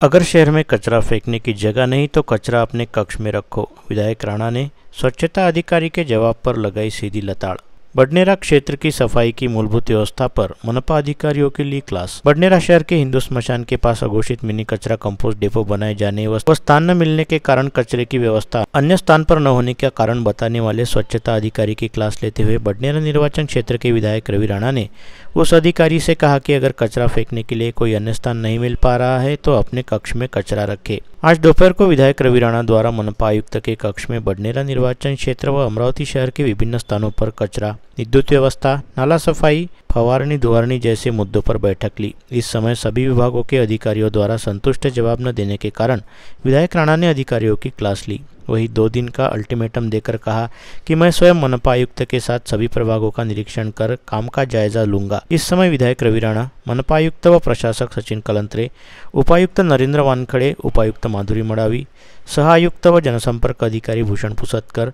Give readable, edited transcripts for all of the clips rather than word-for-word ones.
अगर शहर में कचरा फेंकने की जगह नहीं तो कचरा अपने कक्ष में रखो। विधायक राणा ने स्वच्छता अधिकारी के जवाब पर लगाई सीधी लताड़। बडनेरा क्षेत्र की सफाई की मूलभूत व्यवस्था पर मनपा अधिकारियों के लिए क्लास। बडनेरा शहर के हिंदू स्मशान के पास अघोषित मिनी कचरा कंपोस्ट डिपो बनाए जाने व स्थान न मिलने के कारण कचरे की व्यवस्था अन्य स्थान पर न होने का कारण बताने वाले स्वच्छता अधिकारी की क्लास लेते हुए बडनेरा निर्वाचन क्षेत्र के विधायक रवि राणा ने उस अधिकारी से कहा कि अगर कचरा फेंकने के लिए कोई अन्य स्थान नहीं मिल पा रहा है तो अपने कक्ष में कचरा रखे। आज दोपहर को विधायक रवि राणा द्वारा मनपा आयुक्त के कक्ष में बडनेरा निर्वाचन क्षेत्र व अमरावती शहर के विभिन्न स्थानों पर कचरा, विद्युत व्यवस्था, नाला सफाई, फवारनी धुआरनी जैसे मुद्दों पर बैठक ली। इस समय सभी विभागों के अधिकारियों द्वारा संतुष्ट जवाब न देने के कारण विधायक राणा ने अधिकारियों की क्लास ली। वही 2 दिन का अल्टीमेटम देकर कहा कि मैं स्वयं मनपा आयुक्त के साथ सभी प्रभागों का निरीक्षण कर काम का जायजा लूंगा। इस समय विधायक रवि राणा, मनपा आयुक्त व प्रशासक सचिन कलंत्रे, उपायुक्त नरेंद्र वानखड़े, उपायुक्त माधुरी मडावी, सह आयुक्त व जनसंपर्क अधिकारी भूषण पुसतकर,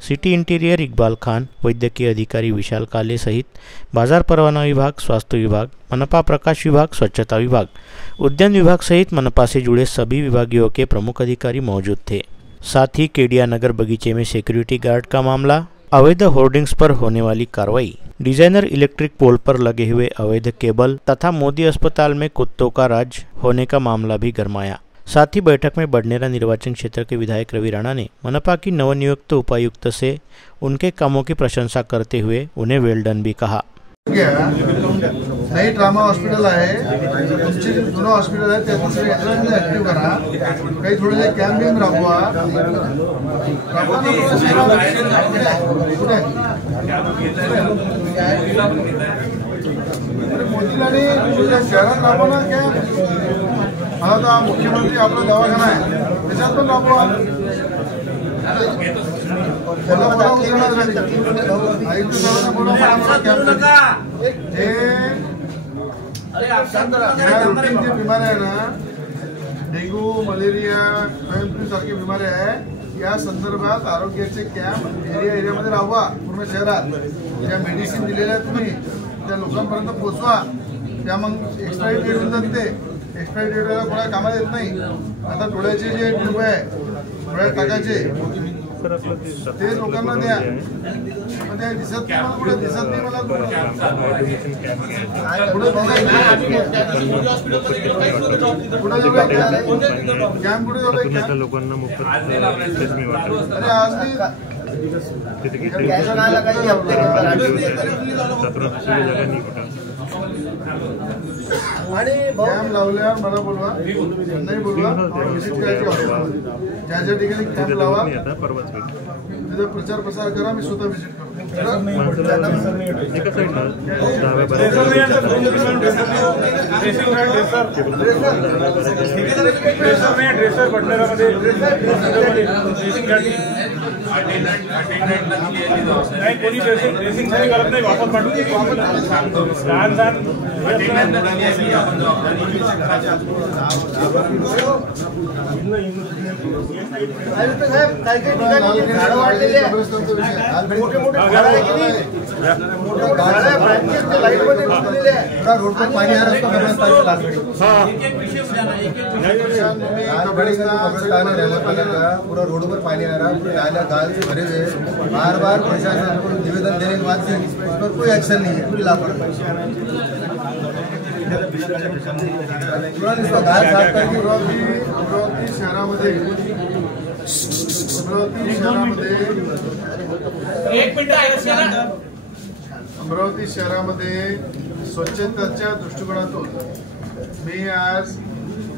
सिटी इंटीरियर इकबाल खान, वैद्यकीय अधिकारी विशाल काले सहित बाजार परवाना विभाग, स्वास्थ्य विभाग, मनपा प्रकाश विभाग, स्वच्छता विभाग, उद्यान विभाग सहित मनपा से जुड़े सभी विभागों के प्रमुख अधिकारी मौजूद थे। साथ ही केडिया नगर बगीचे में सिक्योरिटी गार्ड का मामला, अवैध होर्डिंग्स पर होने वाली कार्रवाई, डिजाइनर इलेक्ट्रिक पोल पर लगे हुए अवैध केबल तथा मोदी अस्पताल में कुत्तों का राज होने का मामला भी गरमाया। साथ ही बैठक में बडनेरा निर्वाचन क्षेत्र के विधायक रवि राणा ने मनपा की नवनियुक्त उपायुक्त से उनके कामों की प्रशंसा करते हुए उन्हें वेल डन भी कहा। नई ट्रामा हॉस्पिटल आहे, तुमचे दोनों हॉस्पिटल आहेत त्यात सगळे यंत्रणा ऍक्टिव्ह करा, काही थोडे कॅम्पिंग राबवा। मोदीलाने शहरात राबवणार कॅम्प, आता मुख्यमंत्री आपला दवाखाना आहे त्याच्यात पण राबवा। जे बीमारी आहे ना, डेंगू, मलेरिया, स्वाइन फ्लू सारखे बीमारी आहे, या संदर्भात आरोग्याचे कॅम्प एरियामध्ये राबवा पूर्ण शहरात। ज्या मेडिसिन दिलेल्या तुम्ही त्या लोकांपर्यंत पोहोचवा, त्या मग एक्सपायरी डेट होऊन जाते, एक्सपायरी डेटला कोणा कामात येत नाही। आता डोळ्याचे जे ट्यूब आहे डोळ्यात टाकायचे ते लोकांना द्या, पण त्या दिसत नाही, मला कुठे दिसत नाही, मला कॅम्प कुठे जाऊ लोकांना मुक्त आज कॅम्प लावल्यावर मला बोलवा, नाही बोलवा, व्हिजिट करायची। ज्या ज्या ठिकाणी कॅम्प लावा तिथे प्रचार प्रसार करा, मी स्वतः व्हिजिट करतो। कोणी ड्रेसिंग करत नाही, वापस पाठवून रोड पर पानी आ रहा है, पूरा रोड पर पानी आ रहा है, नाला गाल से भरे हुए, बार बार प्रशासन को निवेदन देने के बाद से इस पर कोई एक्शन नहीं है, पूरी लापरवाही। इसका गाल साफ करके अमरावती शहरामध्ये स्वच्छतेच्या दृष्टिकोनातून मी आज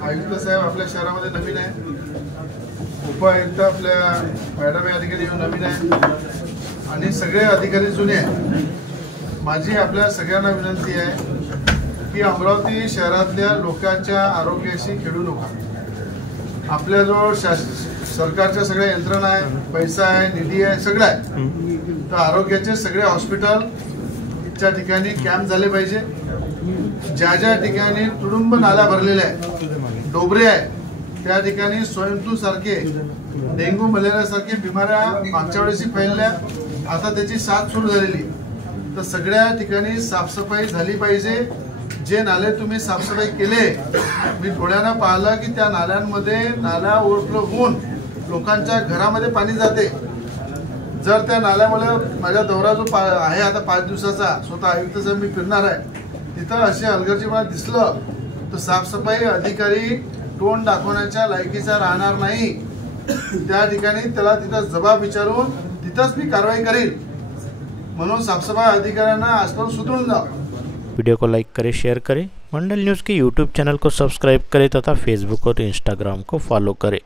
आयुक्त साहेब आपल्या शहरामध्ये नवीन आहे, उपायुक्त आपल्या मॅडम या ठिकाणी नवीन आहे आणि सगळे अधिकारी जुने आहे। माझी आपल्या सगळ्यांना विनंती आहे की अमरावती शहरातल्या लोकांच्या आरोग्याशी खेळू नका। आपल्याजवळ सरकारच्या सगळ्या यंत्रणा आहे, पैसा आहे, निधी आहे, सगळं आहे, तर आरोग्याचे सगळे हॉस्पिटलच्या ठिकाणी कॅम्प झाले पाहिजे। ज्या ज्या ठिकाणी तुडुंब नाला भरलेला आहे, डोबरे आहे, त्या ठिकाणी स्वाइन फ्लू सारखे, डेंगू, मलेरिया सारखे बिमाऱ्या मागच्या वेळेस फैलल्या, आता त्याची साथ सुरू झालेली, तर सगळ्या ठिकाणी साफसफाई झाली पाहिजे। जे नाले तुम्ही साफसफाई केले, मी डोळ्यानं पाहिलं की त्या नाल्यांमध्ये नाल्या ओव्हरफ्लो होऊन लोकांच्या घरामध्ये पाणी जाते। जर त्या नाल्यामुळे माझा दौरा जो आहे आता 5 दिवसाचा, स्वतः आयुक्त साहेब मी फिरणार आहे, तिथं असे हलगर्जीपणा दिसलं तर साफसफाई अधिकारी तोंड दाखवण्याच्या लायकीचा राहणार नाही। त्या ठिकाणी त्याला तिथं जबाब विचारून तिथंच मी कारवाई करेल। म्हणून साफसफाई अधिकाऱ्यांना आजपासून सुधरून जाओ। वीडियो को लाइक करें, शेयर करें, मंडल न्यूज़ के यूट्यूब चैनल को सब्सक्राइब करें तथा फेसबुक और इंस्टाग्राम को फॉलो करें।